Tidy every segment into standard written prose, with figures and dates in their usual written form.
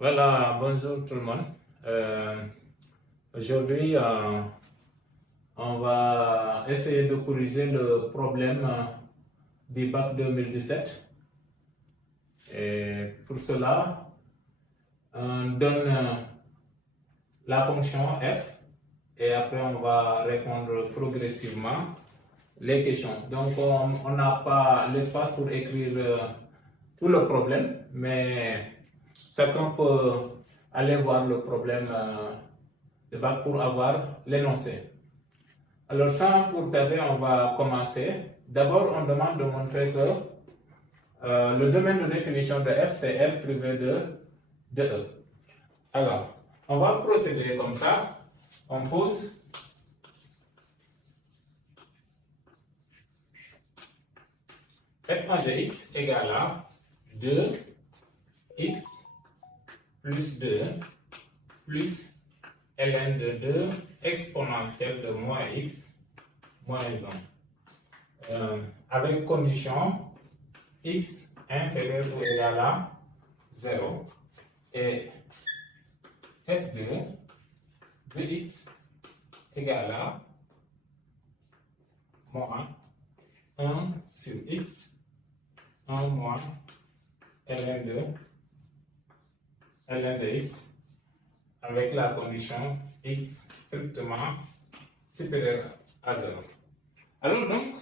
Voilà, bonjour tout le monde. Euh, Aujourd'hui, on va essayer de corriger le problème du bac 2017. Et pour cela, on donne la fonction f et après on va répondre progressivement les questions. Donc, on n'a pas l'espace pour écrire tout le problème, mais chacun peut aller voir le problème de bac pour avoir l'énoncé. Alors, sans pour tarder, on va commencer. D'abord, on demande de montrer que le domaine de définition de f, c'est f privé de e. Alors, on va procéder comme ça. On pose f1 de x égale à 2x plus 2 plus ln de 2 exponentielle de moins x moins 1. Avec condition x inférieur ou égal à 0 et f2 de x égale à moins 1 sur x 1 moins ln de x avec la condition x strictement supérieur à 0. Alors donc,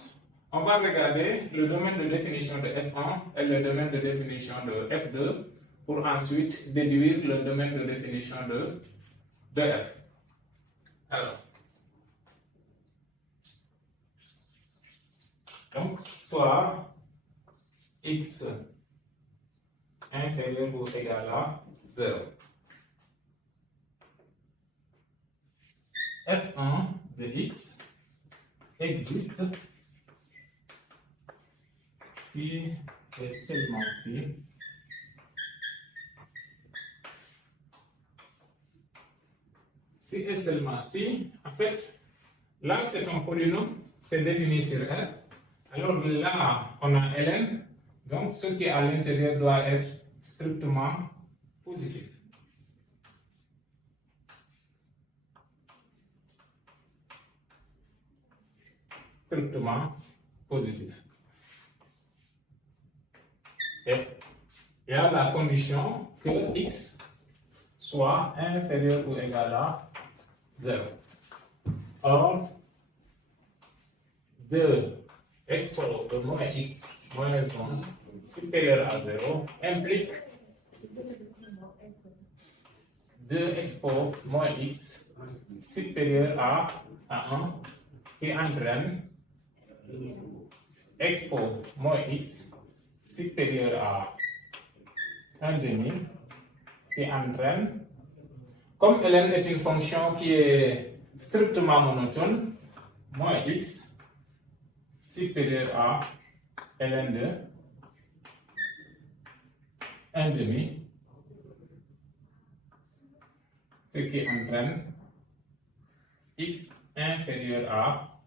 on va regarder le domaine de définition de f1 et le domaine de définition de f2 pour ensuite déduire le domaine de définition de f. Alors, donc, soit x inférieur ou égal à 0. f1 de x existe si et seulement si et seulement si, en fait, là c'est un polynôme, c'est défini sur R. Alors là, on a ln, donc ce qui est à l'intérieur doit être strictement positif. Strictement positif. Et il y a la condition que x soit inférieur ou égal à 0. Or, 2 expo de moins x moins 1 supérieur à 0 implique 2 expo moins x supérieur à 1 qui entraîne expo moins x supérieur à 1 demi qui entraîne, comme ln est une fonction qui est strictement monotone, moins x supérieur à ln de 1 demi, ce qui entraîne x inférieur à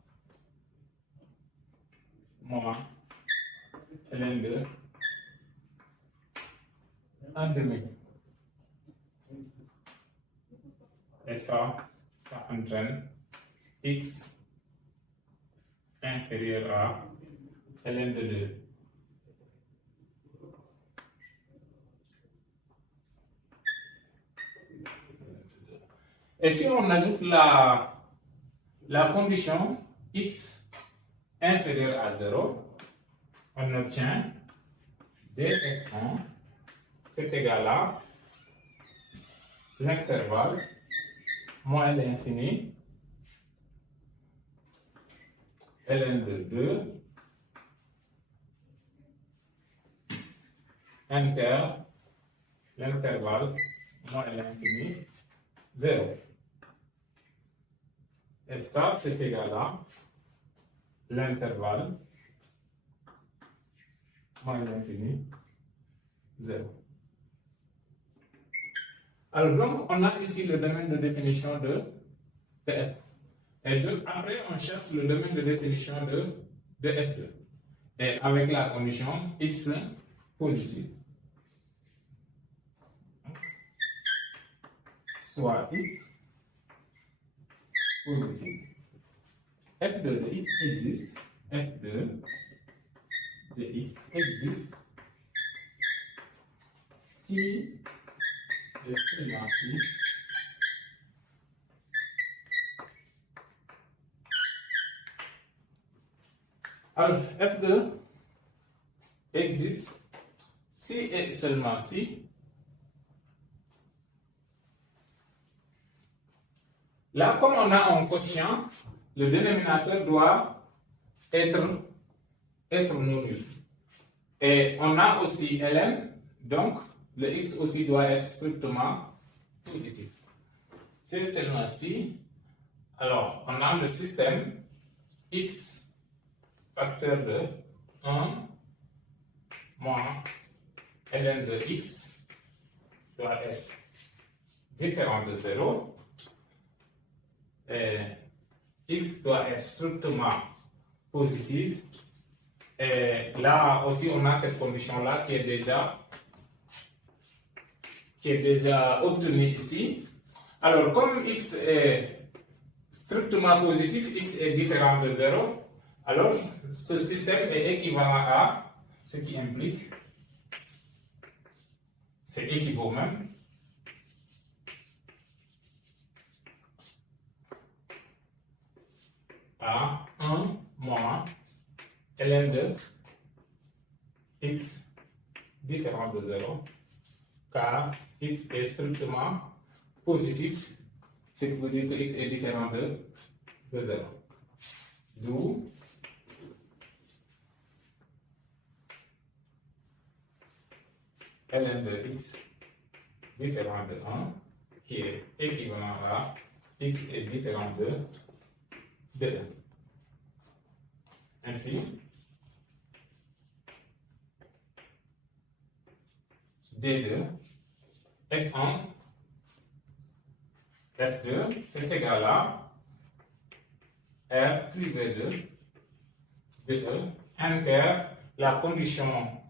moins ln de 1 demi. Et ça entraîne x inférieur à ln de 2. Et si on ajoute la condition x inférieur à 0, on obtient df1 c'est égal à l'intervalle moins l'infini ln de 2 inter l'intervalle moins l'infini 0. Et ça, c'est égal à l'intervalle moins l'infini 0. Alors donc, on a ici le domaine de définition de f. Et après, on cherche le domaine de définition de f2. Et avec la condition x positive. soit x positif. F2 de x existe. F2 de x existe si et seulement si alors F2 existe si et seulement si là, comme on a un quotient, le dénominateur doit être non nul. Et on a aussi ln, donc le x aussi doit être strictement positif. C'est seulement si, alors on a le système x facteur de 1 moins ln de x doit être différent de 0. Et x doit être strictement positif. Et là aussi, on a cette condition-là qui est déjà obtenue ici. Alors, comme x est strictement positif, x est différent de 0, alors ce système est équivalent à ce qui implique, c'est équivaut même, à 1 moins ln de x différent de 0, car x est strictement positif, ce qui veut dire que x est différent de 0. D'où ln de x différent de 1, qui est équivalent à x est différent de 1. Ainsi, D2, F1, F2, c'est égal à R privé de E, inter la condition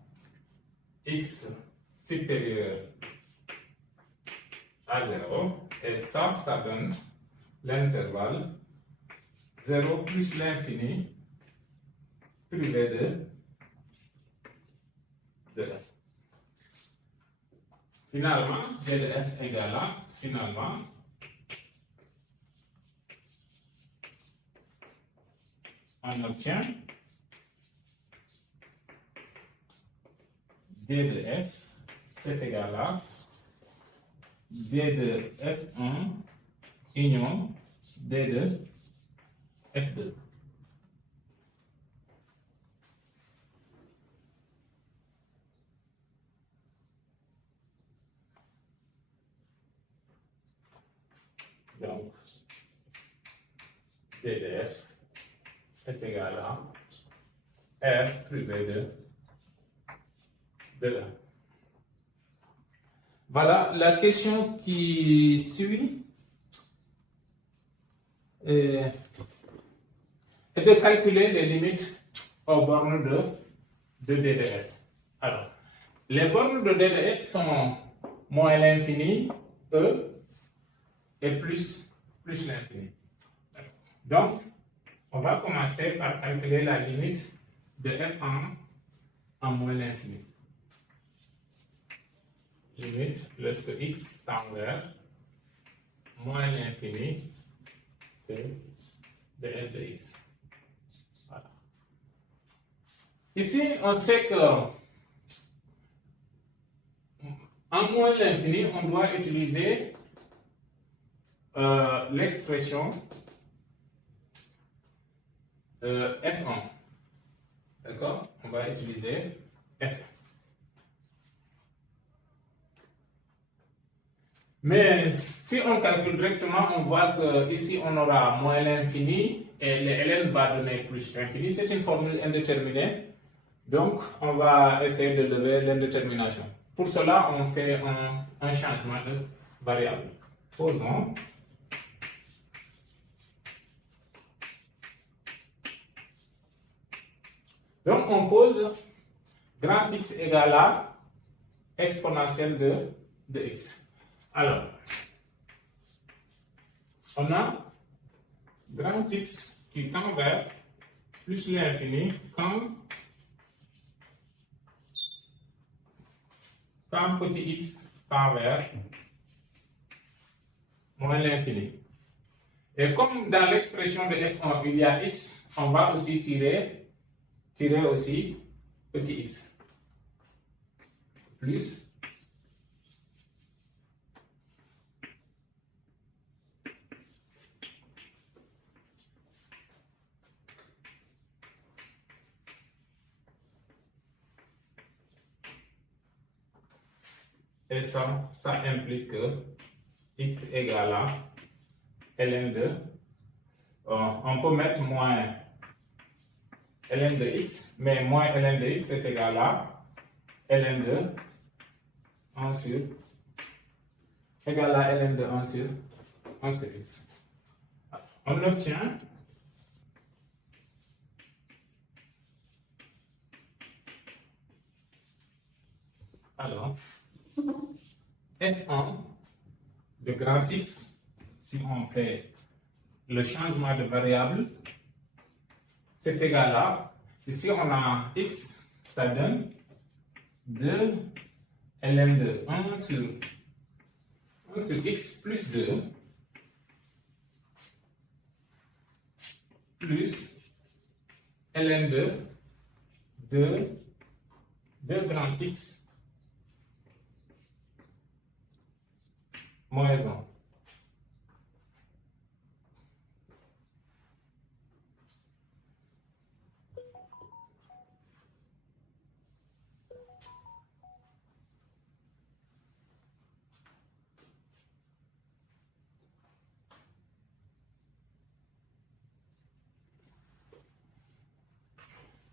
x supérieur à 0, et ça donne l'intervalle 0 plus l'infini privé de F. Finalement, D de F égale à, finalement, on obtient D de F, c'est égal à D de F1 union D de F2. Donc, D de F est égal à R privé de 1. Voilà, la question qui suit est de calculer les limites aux bornes de D de F. Alors, les bornes de D de F sont moins l'infini, E, et plus l'infini. Donc, on va commencer par calculer la limite de F1 en moins l'infini. Limite lorsque x tend vers moins l'infini de f de x. Voilà. Ici, on sait que en moins l'infini, on doit utiliser l'expression F1. D'accord? On va utiliser F1. Mais si on calcule directement, on voit que ici on aura moins l'infini et le ln va donner plus l'infini. C'est une formule indéterminée. Donc, on va essayer de lever l'indétermination. Pour cela, on fait un changement de variable. Posons. Donc, on pose grand X égale à exponentielle de x. Alors, on a grand X qui tend vers plus l'infini quand petit x tend vers moins l'infini. Et comme dans l'expression de f1, il y a x, on va aussi tirer aussi petit x. Plus et ça implique que x égale à ln de, on peut mettre moins ln de x, mais moins ln de x est égal à ln de 1 sur, égal à ln de 1 sur x. On obtient alors f1 de grand X, si on fait le changement de variable, c'est égal à, ici on a X, ça donne 2 ln de 1 sur X plus 2 plus ln de 2 grand X moins 1.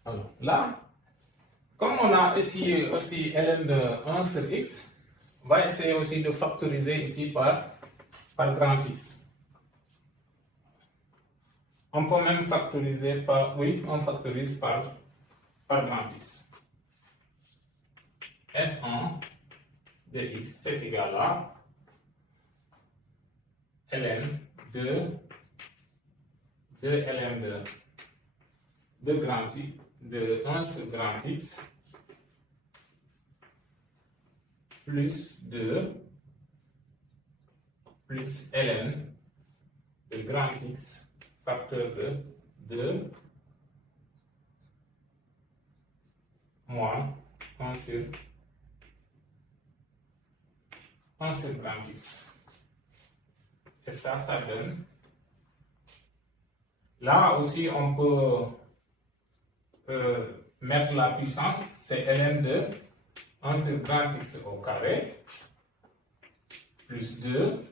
Alors là, comme on a ici aussi ln de 1 sur x, on va essayer aussi de factoriser ici par grand X. On peut même factoriser par, oui, on factorise par grand X. F1 de x, c'est égal à ln de ln de grand X, de 1 sur grand X, plus 2 plus ln de grand X facteur de 2 moins 1 sur grand X. Et ça donne. Là aussi, on peut mettre la puissance, c'est ln de 1 sur grand X au carré, plus 2,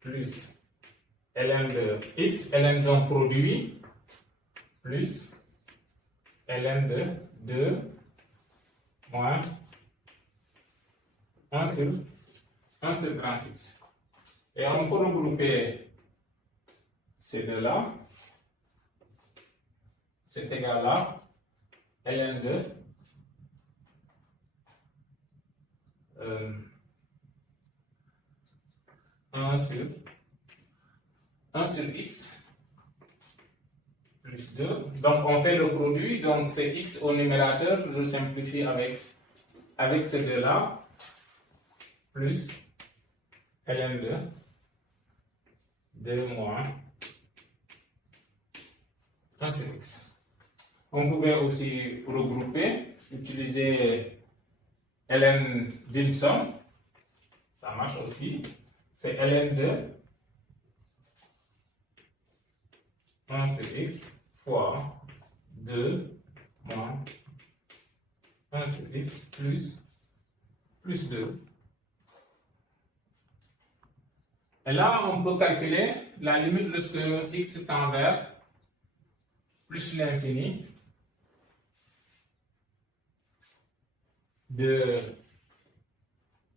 plus ln de x, ln d'un produit, plus ln de 2, moins 1 sur grand X. Et on peut regrouper ces deux-là. C'est égal à ln de 1 sur x plus 2. Donc on fait le produit, donc c'est x au numérateur, je simplifie avec ces deux-là, plus ln de 2 moins 1 sur x. On pouvait aussi regrouper, utiliser ln d'une somme, ça marche aussi, c'est ln de 1 sur x fois 2 moins 1 sur x plus 2. Et là, on peut calculer la limite lorsque x tend vers plus l'infini de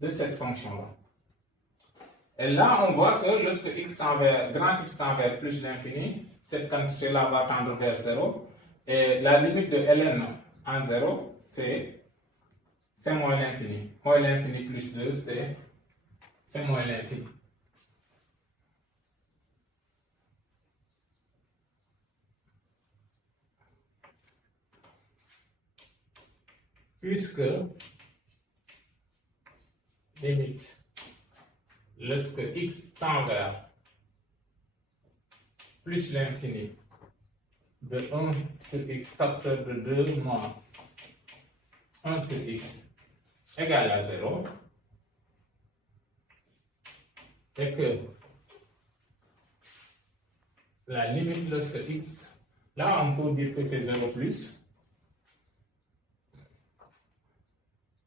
cette fonction-là. Et là, on voit que lorsque grand X tend vers plus l'infini, cette quantité-là va tendre vers 0. Et la limite de ln en 0, c'est moins l'infini. Moins l'infini plus 2, c'est moins l'infini. puisque limite lorsque x tend vers plus l'infini de 1 sur x facteur de 2 moins 1 sur x égale à 0 et que la limite lorsque x, là on peut dire que c'est 0 plus,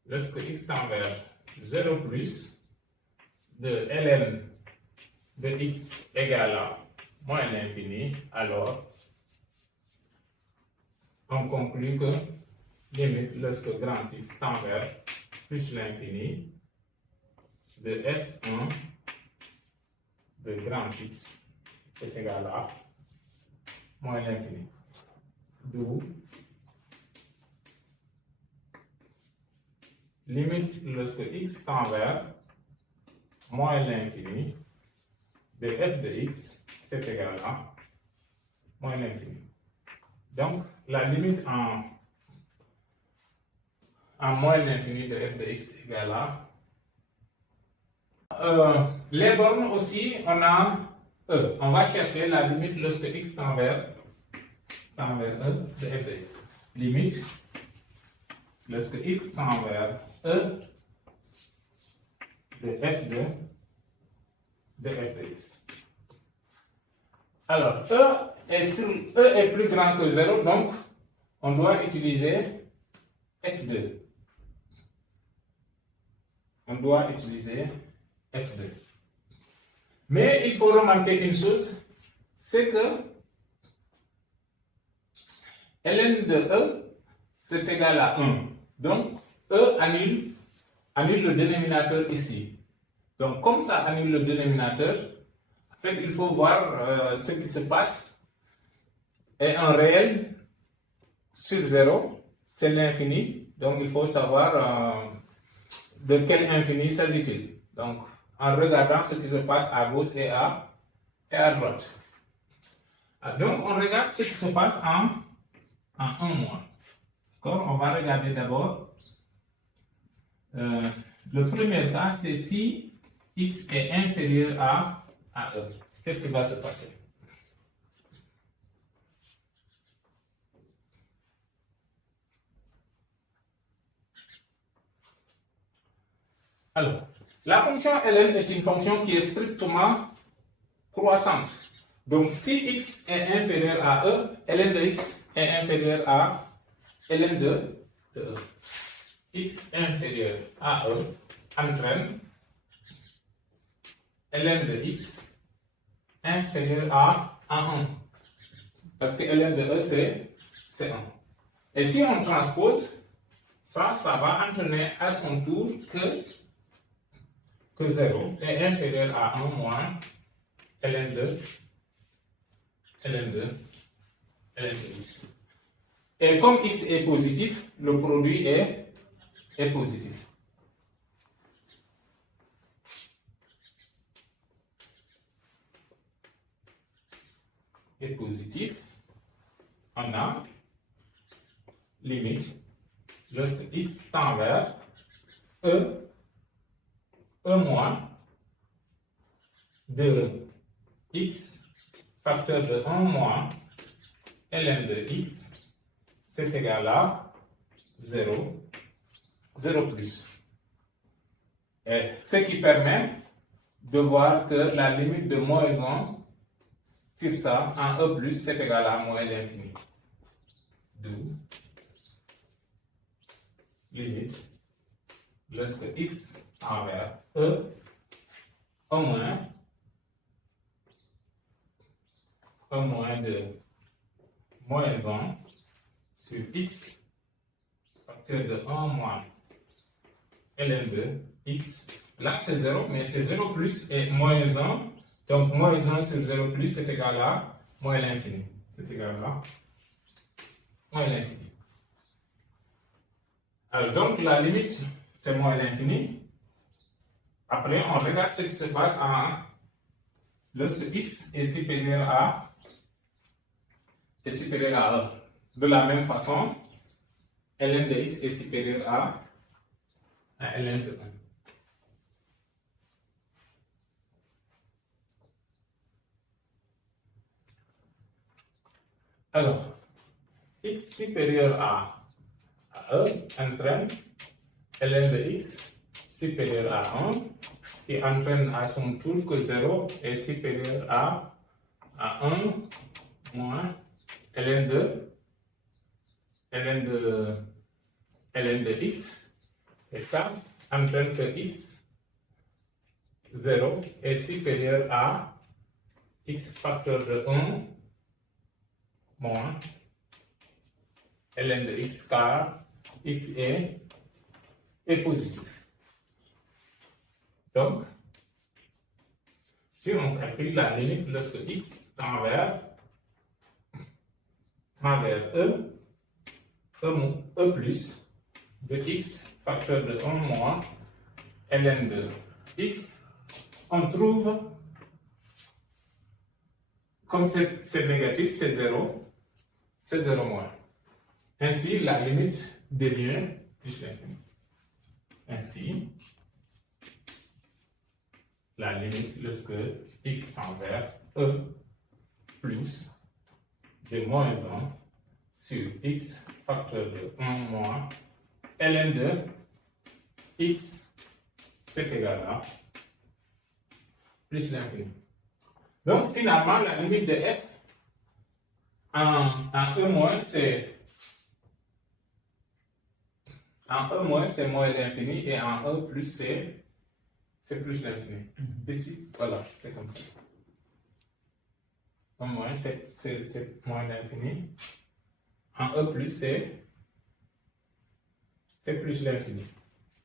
lorsque x tend vers 0 plus de ln de x égale à moins l'infini, alors on conclut que limite lorsque grand x tend vers plus l'infini de f1 de grand x est égal à moins l'infini. D'où limite lorsque x tend vers moins l'infini de f de x, c'est égal à moins l'infini. Donc, la limite en moins l'infini de f de x égale à les bornes aussi, on a e. On va chercher la limite lorsque x tend vers e de f de x. Limite lorsque x tend vers e de f de x. Alors, E est plus grand que 0, donc on doit utiliser f2. On doit utiliser f2. Mais il faut remarquer une chose, c'est que ln de E, c'est égal à 1. Donc, E annule le dénominateur ici. Donc, comme ça annule le dénominateur, en fait, il faut voir ce qui se passe. Et un réel sur 0, c'est l'infini. Donc, il faut savoir de quel infini s'agit-il. Donc, en regardant ce qui se passe à gauche et à droite. Donc, on regarde ce qui se passe en 1 mois. D'accord? On va regarder d'abord. Le premier cas, c'est si x est inférieur à e. Qu'est-ce qui va se passer? Alors, la fonction ln est une fonction qui est strictement croissante. Donc, si x est inférieur à e, ln de x est inférieur à ln de e. X inférieur à e entraîne ln de x inférieur à 1. Parce que ln de e, c'est 1. Et si on transpose, ça va entraîner à son tour que 0 est inférieur à 1 moins ln de x. Et comme x est positif, le produit est positif. Est positif, on a limite lorsque x tend vers e moins de x facteur de 1 moins ln de x, c'est égal à 0 plus. Et ce qui permet de voir que la limite de moins 1 sur ça en e plus, c'est égal à moins l'infini. D'où limite lorsque x tend vers e moins de moins 1 sur x facteur de 1 moins ln de x. Là, c'est 0, mais c'est 0 plus et moins 1. Donc, moins 1 sur 0 plus, c'est égal à moins l'infini. C'est égal à moins l'infini. Alors, donc, la limite, c'est moins l'infini. Après, on regarde ce qui se passe lorsque x est supérieur à 1. De la même façon, ln de x est supérieur à ln de 1. Alors, x supérieur à 1 entraîne ln de x supérieur à 1 qui entraîne à son tour que 0 est supérieur à 1 moins ln de x, et ça entraîne que x 0 est supérieur à x facteur de 1 moins ln de x car x est positif. Donc, si on calcule la limite lorsque x tend vers e plus de x facteur de 1 moins ln de x, on trouve, comme c'est négatif, c'est 0 moins. Ainsi, la limite devient plus l'infini. Ainsi, la limite lorsque x tend vers e plus de moins 1 sur x facteur de 1 moins ln de x c'est égal à plus l'infini. Donc finalement, la limite de f en e moins c'est moins l'infini et en e plus c'est plus l'infini. Ici, voilà, c'est comme ça. En moins c'est moins l'infini. En e plus c'est plus l'infini.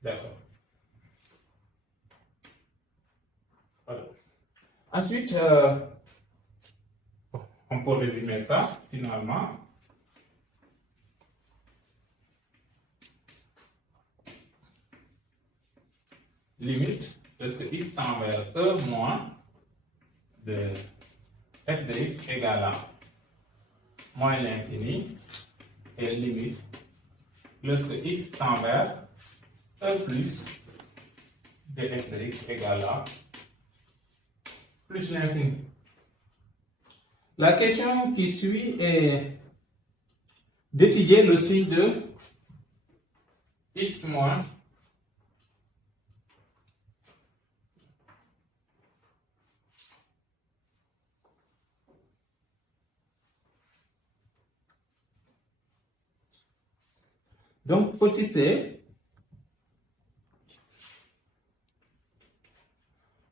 D'accord. Voilà. Ensuite, on peut résumer ça finalement. Limite lorsque x tend vers e moins de f de x égale à moins l'infini, et limite lorsque x tend vers e plus de f de x égale à plus l'infini. La question qui suit est d'étudier le signe de x moins donc petit c,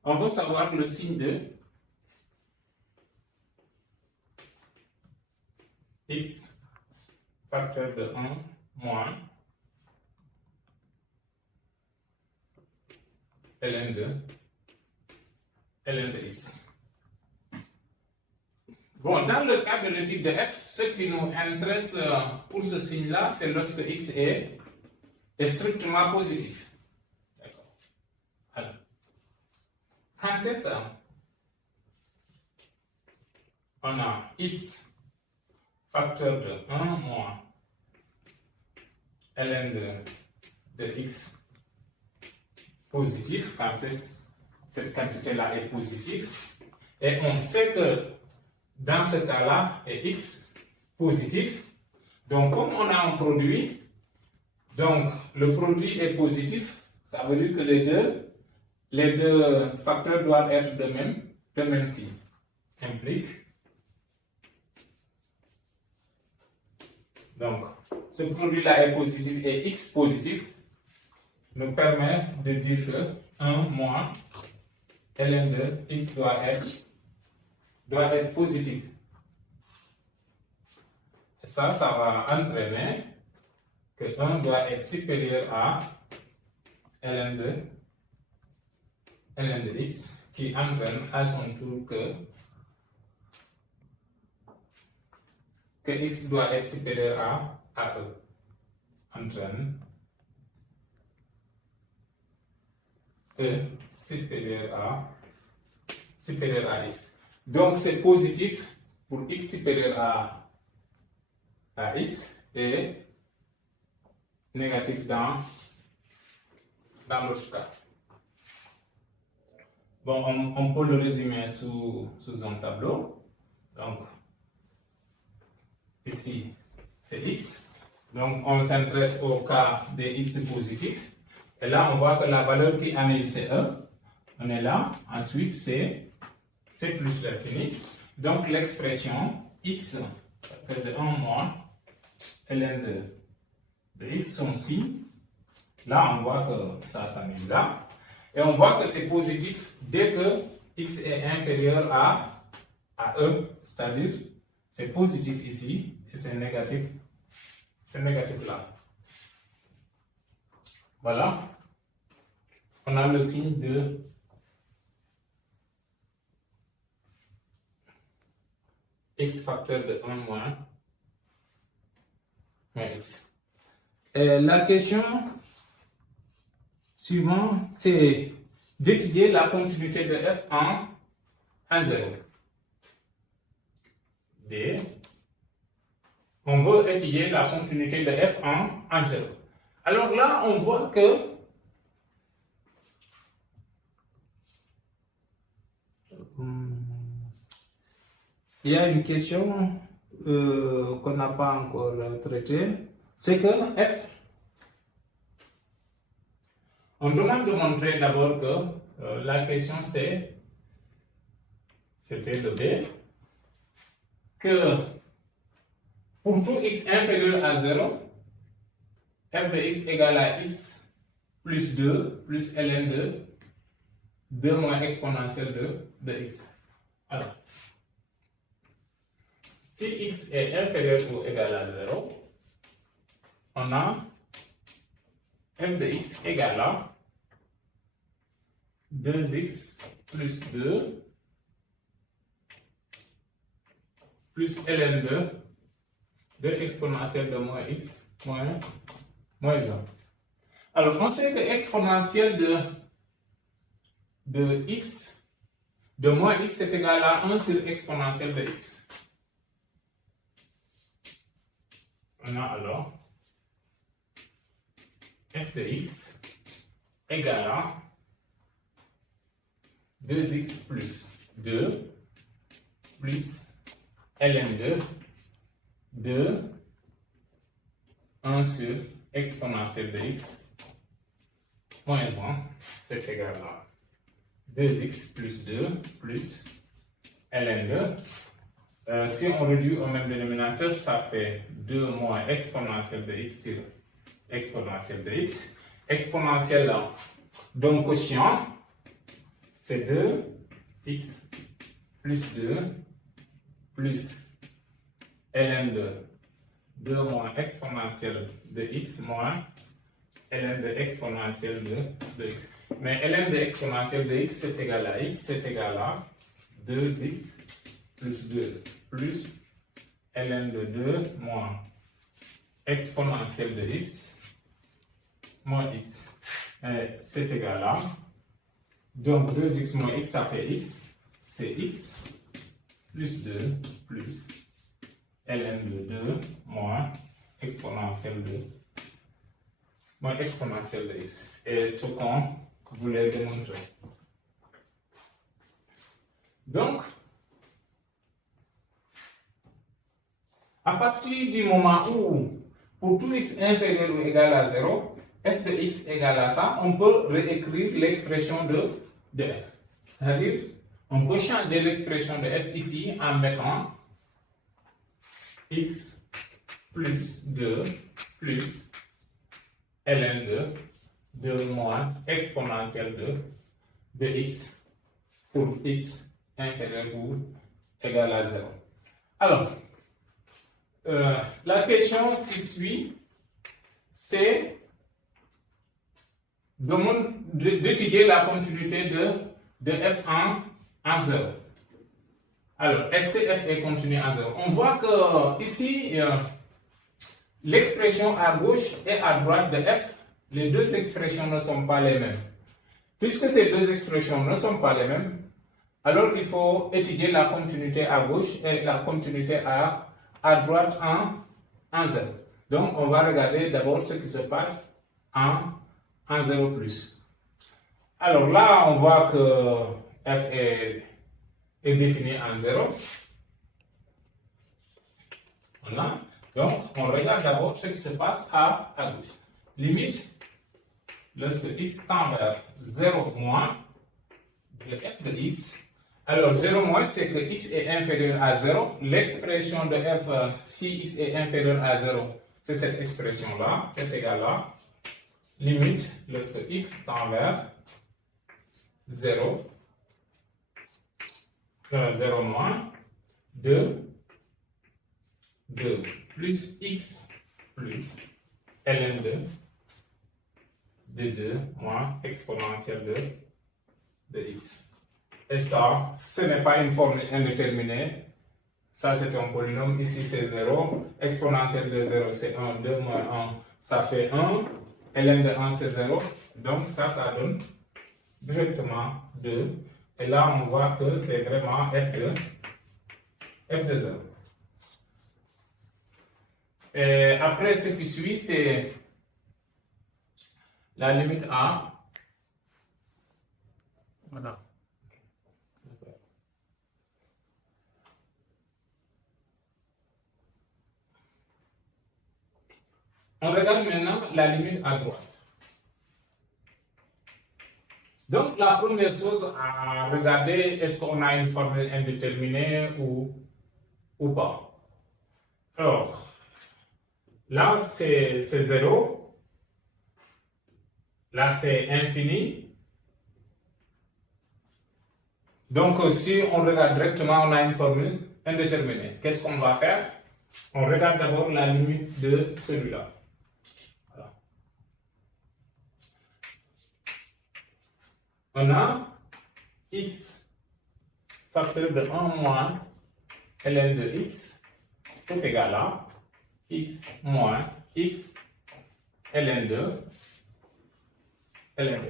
on veut savoir le signe de x facteur de 1 moins ln de x. Bon, dans le cas de l'étude de f, ce qui nous intéresse pour ce signe-là, c'est lorsque x est strictement positif. D'accord. Alors, quand est-ce on a x facteur de 1 moins ln de x positif, quand cette quantité-là est positive, et on sait que dans ce cas-là est x positif, donc comme on a un produit, donc le produit est positif, ça veut dire que les deux facteurs doivent être de même signe. Implique, donc ce produit-là est positif et x positif nous permet de dire que 1 moins ln de x doit être positif. Et ça va entraîner que 1 doit être supérieur à ln de x, qui entraîne à son tour que x doit être supérieur à e. Entraîne e supérieur à x. Donc c'est positif pour x supérieur à x et négatif dans l'autre cas. Bon, on peut le résumer sous un tableau. Donc, ici, c'est x. Donc, on s'intéresse au cas des x positifs. Et là, on voit que la valeur qui annule, c'est E. On est là. Ensuite, c'est plus l'infini. Donc, l'expression x facteur de 1 moins ln de x, son signe. Là, on voit que ça s'annule là. Et on voit que c'est positif dès que x est inférieur à E. C'est-à-dire, c'est positif ici et c'est négatif là. Voilà. On a le signe de x facteur de 1 moins x. Et la question suivante, c'est d'étudier la continuité de f en 0. D. On veut étudier la continuité de f en 0. Alors là, on voit que il y a une question qu'on n'a pas encore traitée, c'est que f, on demande de montrer d'abord que la question c'était de B, que pour tout x inférieur à 0, f de x égale à x plus 2 plus ln de 2 moins exponentielle de x. Alors, si x est inférieur ou égal à 0, on a f de x égale à 2x plus 2 plus ln de 2 exponentielle de moins x moins 1. Alors, on sait que exponentielle de x, de moins x, est égal à 1 sur exponentielle de x. On a alors f de x égale à 2x plus 2 plus ln de 2 1 sur exponentielle de x moins 1, c'est égal à 2x plus 2 plus ln de. Si on réduit au même dénominateur, ça fait 2 moins exponentielle de x sur exponentielle de x. Exponentielle d'un quotient, c'est 2x plus 2 plus ln de 2 moins exponentielle de x moins ln de exponentielle de x. Mais ln de exponentielle de x, c'est égal à x, c'est égal à 2x plus 2 plus ln de 2 moins exponentielle de x moins x. C'est égal à, donc 2x moins x, ça fait x, c'est x plus 2 plus ln de 2 moins exponentielle de x. Et ce qu'on voulait démontrer. Donc, à partir du moment où, pour tout x inférieur ou égal à 0, f de x égale à ça, on peut réécrire l'expression de f. C'est-à-dire, on peut changer l'expression de f ici en mettant x plus 2 plus ln de 2 moins exponentielle de x pour x inférieur ou égal à 0. Alors, la question qui suit, c'est d'étudier la continuité de f en 0. Alors, est-ce que f est continu en 0? On voit que ici, l'expression à gauche et à droite de f, les deux expressions ne sont pas les mêmes. Puisque ces deux expressions ne sont pas les mêmes, alors il faut étudier la continuité à gauche et la continuité à droite en 0. Donc, on va regarder d'abord ce qui se passe en 0 plus. Alors là, on voit que f est défini en 0. Voilà. Donc, on regarde d'abord ce qui se passe à gauche. Limite, lorsque x tend vers 0 moins de f de x. Alors, 0 moins, c'est que x est inférieur à 0. L'expression de f, si x est inférieur à 0, c'est cette expression-là, c'est égal à limite lorsque x tend vers 0, 0 moins 2 plus x plus ln2 de 2 moins exponentielle de x. Et ça, ce n'est pas une formule indéterminée. Ça, c'est un polynôme. Ici, c'est 0. Exponentielle de 0, c'est 1. 2 moins 1, ça fait 1. ln de 1, c'est 0. Donc, ça donne directement 2. Et là, on voit que c'est vraiment f de 0. Et après, ce qui suit, c'est la limite a. Voilà. On regarde maintenant la limite à droite. Donc, la première chose à regarder, est-ce qu'on a une formule indéterminée ou pas? Alors, là, c'est 0. Là, c'est infini. Donc, si on regarde directement, on a une formule indéterminée. Qu'est-ce qu'on va faire? On regarde d'abord la limite de celui-là. Voilà. On a x facteur de 1 moins ln de x, c'est égal à x moins x ln de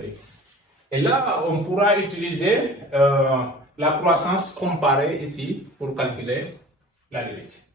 x. Et là, on pourra utiliser la croissance comparée ici pour calculer la limite.